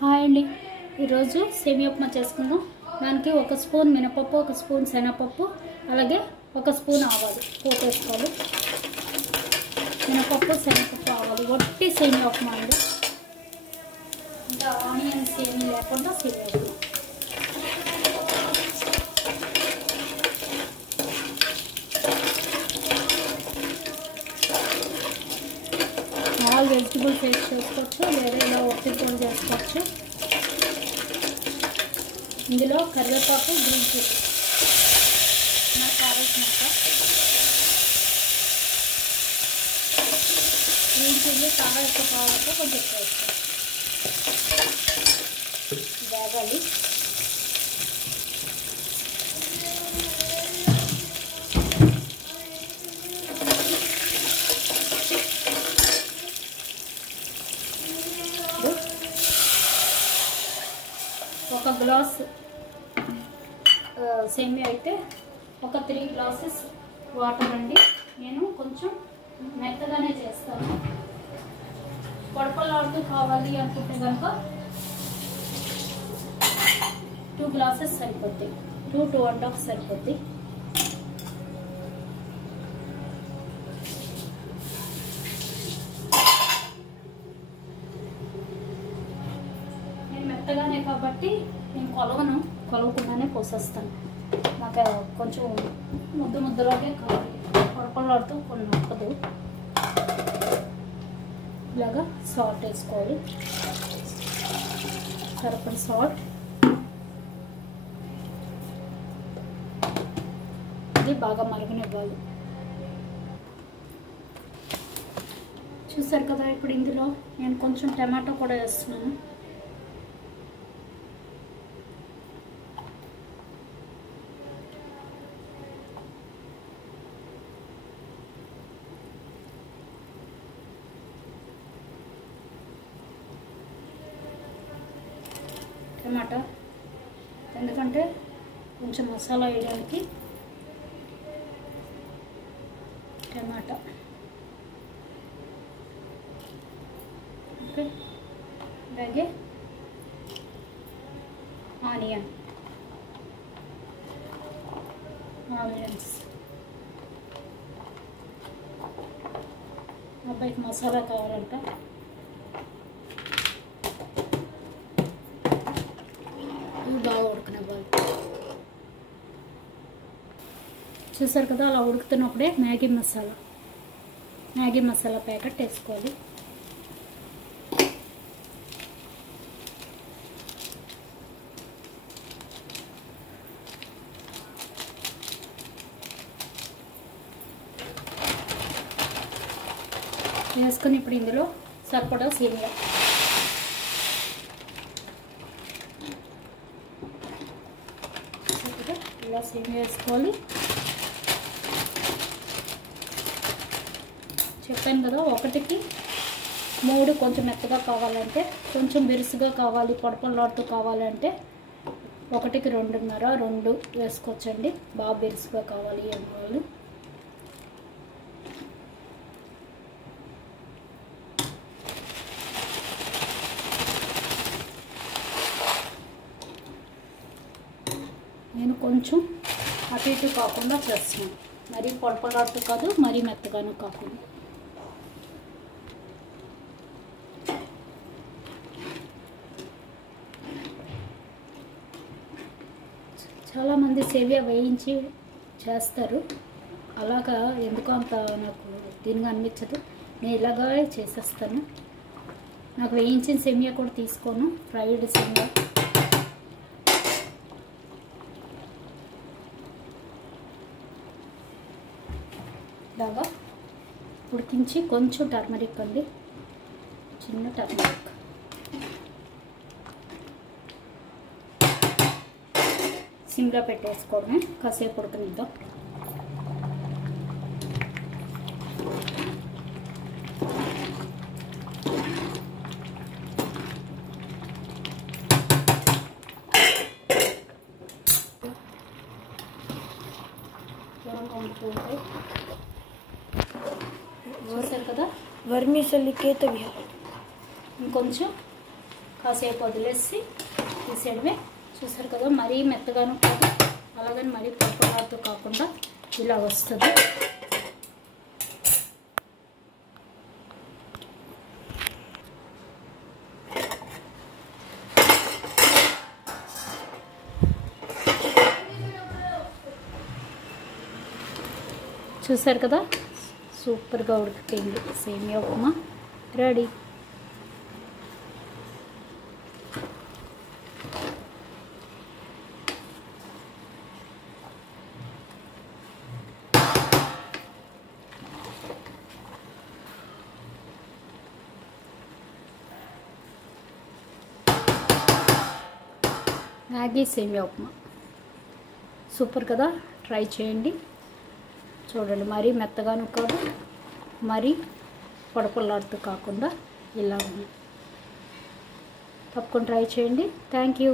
Hi అండి, ఈరోజు సేమియా ఉప్మా చేసుకుందాం. దానికి 1 స్పూన్ మినపప్పు, 1 స్పూన్ శనగపప్పు, అలాగే 1 స్పూన్ ఆవాలు పోపు వేసుకోవాలి. మినపప్పు, శనగపప్పు, ఆవాలు వట్టి సేమియా ఉప్మా అండి. ఇంకా ఆనియన్స్ ఏమీ లేకుండా సేమియా ఉప్మా. ఆల్ వెజిటబుల్స్ వేసి చేసుకోవచ్చు, లేదా ఇలా ఒట్టి కూడా చేసుకోవచ్చు. ఇందులో కరివేపాకు, గ్రీన్ చిల్లీ నాకు కావాల్సినంత. గ్రీన్ చిల్లీ చాలా ఎక్కువ కావాలంటే కొంచెం ఎక్కువ వేస్తాను. వేగాలి. ఒక గ్లాస్ సేమియా అయితే ఒక 3 గ్లాసెస్ వాటర్ అండి. నేను కొంచెం మెత్తగానే చేస్తాను. పొడపలాడుతూ కావాలి అనుకుంటే కనుక 2 గ్లాసెస్ సరిపోద్ది, 2.5 సరిపోద్ది. మెత్తగానే కాబట్టి నేను కొలవకుండానే పోసేస్తాను. నాకు కొంచెం ముద్దలాగే కావాలి, పొడపలాడుతూ కొన్ని నొప్పదు. ఇలాగా సాల్ట్ వేసుకోవాలి, సరిపడి సాల్ట్. ఇది బాగా మరగనివ్వాలి. చూసారు కదా, ఇప్పుడు ఇందులో నేను కొంచెం టమాటో కూడా వేస్తున్నాను. టమాటా ఎందుకంటే కొంచెం మసాలా వేయడానికి టమాటా. ఓకే, అలాగే ఆనియన్స్. అబ్బాయికి మసాలా కావాలంట. బాగా ఉడకనివ్వాలి. చూసారు కదా, అలా ఉడుకుతున్నప్పుడే మ్యాగీ మసాలా ప్యాకెట్ వేసుకోవాలి. వేసుకొని ఇప్పుడు ఇందులో సరిపడా సేమియా ఇలా సేమియా వేసుకోవాలి. చెప్పాను కదా, 1కి 3 కొంచెం మెత్తగా కావాలంటే, కొంచెం బిరుసుగా కావాలి, పొడపలాడుతూ కావాలంటే 1కి 2.5 వేసుకోవచ్చండి. బాగా బిరుసుగా కావాలి అన్నవాళ్ళు. నేను కొంచెం అటు ఇటు కాకుండా చేస్తున్నాను. మరీ పొడపలాడుతూ కాదు, మరీ మెత్తగాను కాకుండా. చాలామంది సేమియా వేయించి చేస్తారు. అలాగా ఎందుకో అంత నాకు దీనిగా అనిపించదు. నేను ఇలాగా చేసేస్తాను. నాకు వేయించిన సేమియా కూడా తీసుకోను, ఫ్రైడ్ సేమియా. ఇలాగా ఉడికించి కొంచెం టర్మరిక్ అండి, చిన్న టర్మరిక్. సిమ్లో పెట్టేసుకోవడమే, కాసేపు ఉడకనిద్దాం. చూసారు కదా, वर्मी से लिखे तो भी ఇంకొంచెం కాసేపు వదిలేసి తీసేయడమే. చూసారు కదా, మరీ మెత్తగాను కాదు, అలాగని మరీ పొరపాటుతో కాకుండా ఇలా వస్తుంది. చూసారు కదా, సూపర్గా ఉడికిపోయింది. సేమియా ఉప్మా రెడీ. మ్యాగీ సేమియా ఉప్మా సూపర్ కదా, ట్రై చేయండి. చూడండి, మరీ మెత్తగాను కాదు, మరీ పొడపొల్లాడుతూ కాకుండా ఇలా ఉంది. తప్పకుండా ట్రై చేయండి. Thank you.